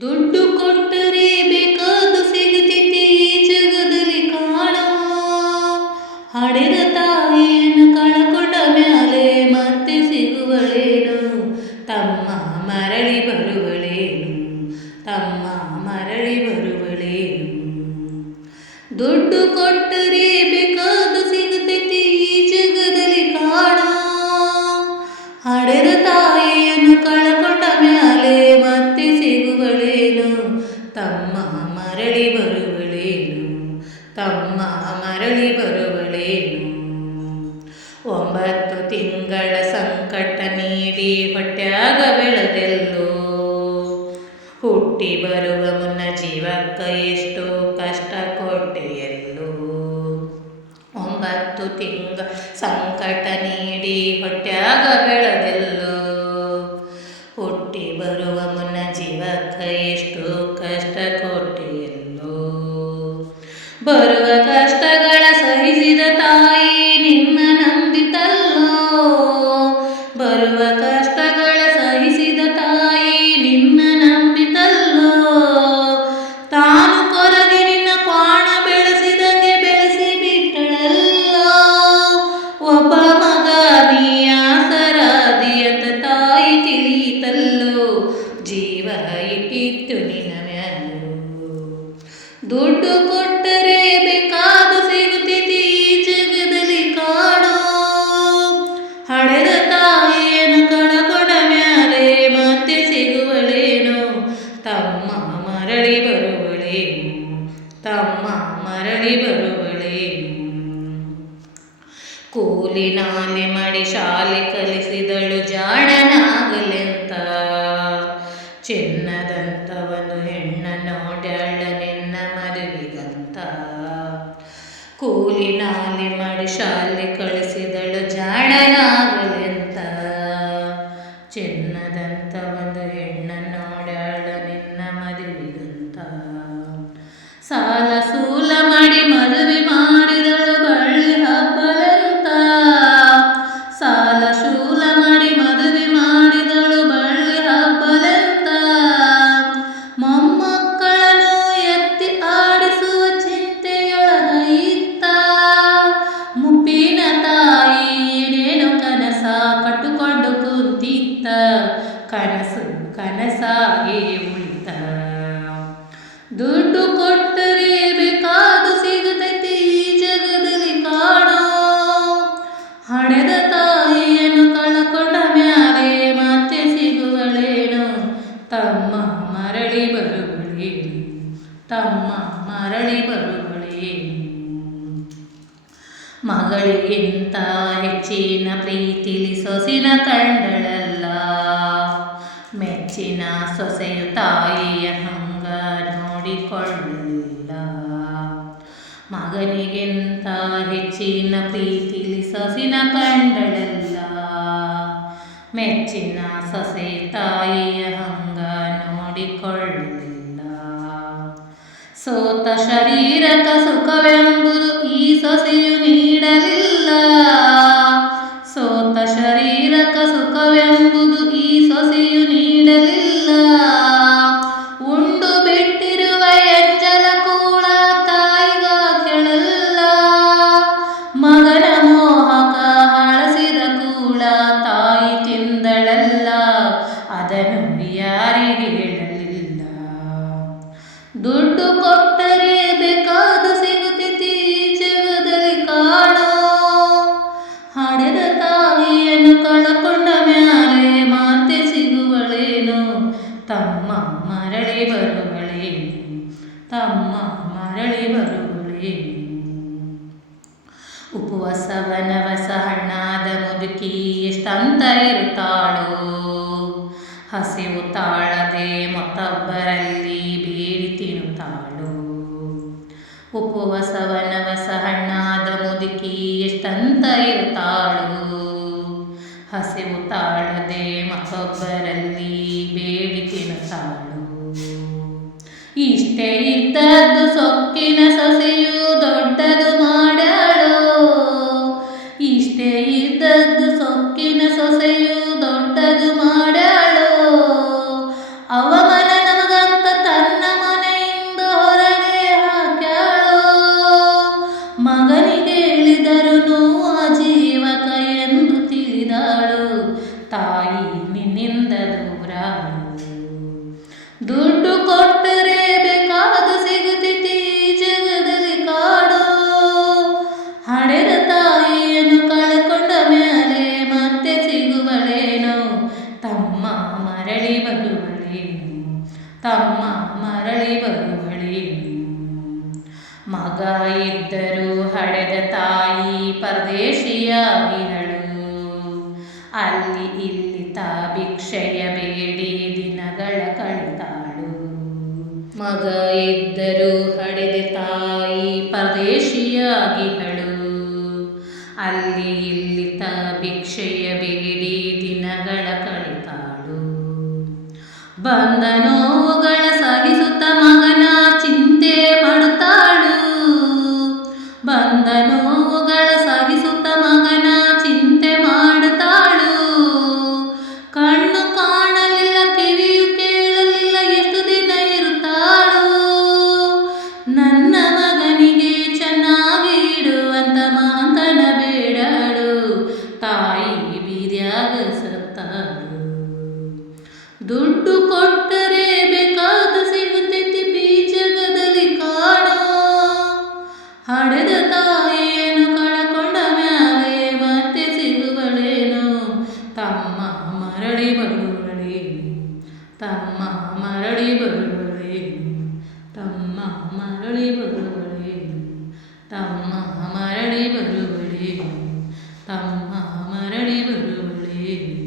ದುಡ್ಡು ಕೊಟ್ಟರೆ ಬೇಕಾದ ಸಿಗುತ್ತಿದೆ ಈ ಜಗದಲ್ಲಿ ಕಾಣ. ಹಡೆದ ತಾಯಿಯನ್ನು ಮ್ಯಾಲೆ ಮತ್ತೆ ತಮ್ಮ ಮರಳಿ ತಮ್ಮ ಮರಳಿ ದುಡ್ಡು ಕೊಟ್ಟರೆ ಬೇಕಾದ ಸಿಗುತ್ತೈತಿ ಈ ಜಗದಲ್ಲಿ ಕಾಣ. ಹಡೆದ ತಾಯಿಯನ್ನು ಸಿಗುವಳೇನು ತಮ್ಮ ಮರಳಿ ಬರುವಳೇನು, ತಮ್ಮ ಮರಳಿ ಬರುವಳೇನು. ಒಂಬತ್ತು ತಿಂಗಳ ಸಂಕಟ ನೀಡಿ ಹೊಟ್ಟೆಯಾಗ ಬೆಳೆದೆಲ್ಲೋ, ಹುಟ್ಟಿ ಬರುವ ಮುನ್ನ ಜೀವಕ್ಕ ಎಷ್ಟೋ ಕಷ್ಟ ಕೊಟ್ಟೆಯಲ್ಲೋ ಒಂಬತ್ತು ತಿಂಗ ಸಂಕಟ ನೀಡಿ ಹೊಟ್ಟೆಯಾಗ ಬೆಳೆದೆಲ್ಲೋ ದುಡ್ಡು ಕೊಟ್ಟರೆ ಬೇಕಾದ ಸಿಗುತ್ತಿದೆ ಈ ಜಗದಲ್ಲಿ ಕಾಣೋ ಹಡೆದ ತಾಯಿಯನ್ನು ಕಳಕೊಂಡ ಮ್ಯಾಲೆ ಮತ್ತೆ ಸಿಗುವಳೇನು? ತಮ್ಮ ಮರಳಿ ಬರುವಳೇನು? ತಮ್ಮ ಮರಳಿ ಬರುವಳೇನು? ಕೂಲಿನಾಲಿ ಮಾಡಿ ಶಾಲೆ ಕಲಿಸಿದಳು ಜಾಣನಾಗಲೆಂತ. ಚಿನ್ನದಂತ ಚಿನ್ನದಂತ ಒಂದು ಹೆಣ್ಣ ನೋಡ್ಯಾಳ ನಿನ್ನ ಮದುವೆಗಂತ ಸಾಲ ಸೂಲ ಮರಳಿ ಬರುಗಳೇ ಮಗಳಿಗಿಂತ ಹೆಚ್ಚಿನ ಪ್ರೀತಿಲಿ ಸೊಸಿನ ಕಂಡಳಲ್ಲ. ಮೆಚ್ಚಿನ ಸೊಸೆಯು ತಾಯಿಯ ಹಂಗ ನೋಡಿಕೊಳ್ಳಲಿಲ್ಲ. ಮಗನಿಗಿಂತ ಹೆಚ್ಚಿನ ಪ್ರೀತಿಲಿ ಸೊಸಿನ ಕಂಡಳಲ್ಲ. ಮೆಚ್ಚಿನ ಸೊಸೆ ತಾಯಿಯ ಹಂಗ ನೋಡಿಕೊಳ್ಳಲಿಲ್ಲ ಸೋತ ಶರೀರಕ ಸುಖವೆಂಬುದು ಈ ಸೊಸೆಯು ನೀಡಲಿಲ್ಲ. ಸೋತ ಶರೀರಕ ಸುಖವೆಂಬುದು ಉಪವಾಸವನವಸ ಹಣ್ಣಾದ ಮುದುಕಿ ಎಷ್ಟಂತ ಇರುತ್ತಾಳೋ. ಹಸಿವು ತಾಳದೆ ಮತ್ತೊಬ್ಬರಲ್ಲಿ ಬೇಡಿ ತಿನ್ನುತ್ತಾಳು. ಉಪವಾಸವನವಸ ಹಣ್ಣಾದ ಮುದುಕಿ ಎಷ್ಟಂತ ಇರುತ್ತಾಳು. ಹಸಿವು ತಾಳದೆ ಮತ್ತೊಬ್ಬರಲ್ಲಿ ಬೇಡಿ ತಿನ್ನುತ್ತಾಳು. ಇಷ್ಟೇ ಇದ್ದದ್ದು ಸೊಕ್ಕಿನ ಸೊಸೆಯು ತಮ್ಮ ಮರಳಿ ಬರುವಳೇನು ಮಗ ಇದ್ದರೂ ಹಡೆದ ತಾಯಿ ಪರದೇಶಿಯಾಗಿಹಳು ಅಲ್ಲಿ ಇಲ್ಲಿ ತಾ ಭಿಕ್ಷೆಯ ಬೇಡಿ ದಿನಗಳ ಕಳಿತಾಳು. ಮಗ ಇದ್ದರೂ ಹಡೆದ ತಾಯಿ ಪರದೇಶಿಯಾಗಿಹಳು ಅಲ್ಲಿ ಇಲ್ಲಿ ತಾ ಭಿಕ್ಷೆಯ ಬೇಡಿ ದಿನಗಳ ಕಳಿತಾಳು. ಬಂದ വന്ദനം മരളി ബളേനു തമ്മ മരളി ബളേനു തമ്മ മരളി ബളേനു തമ്മ മരളി ബളേനു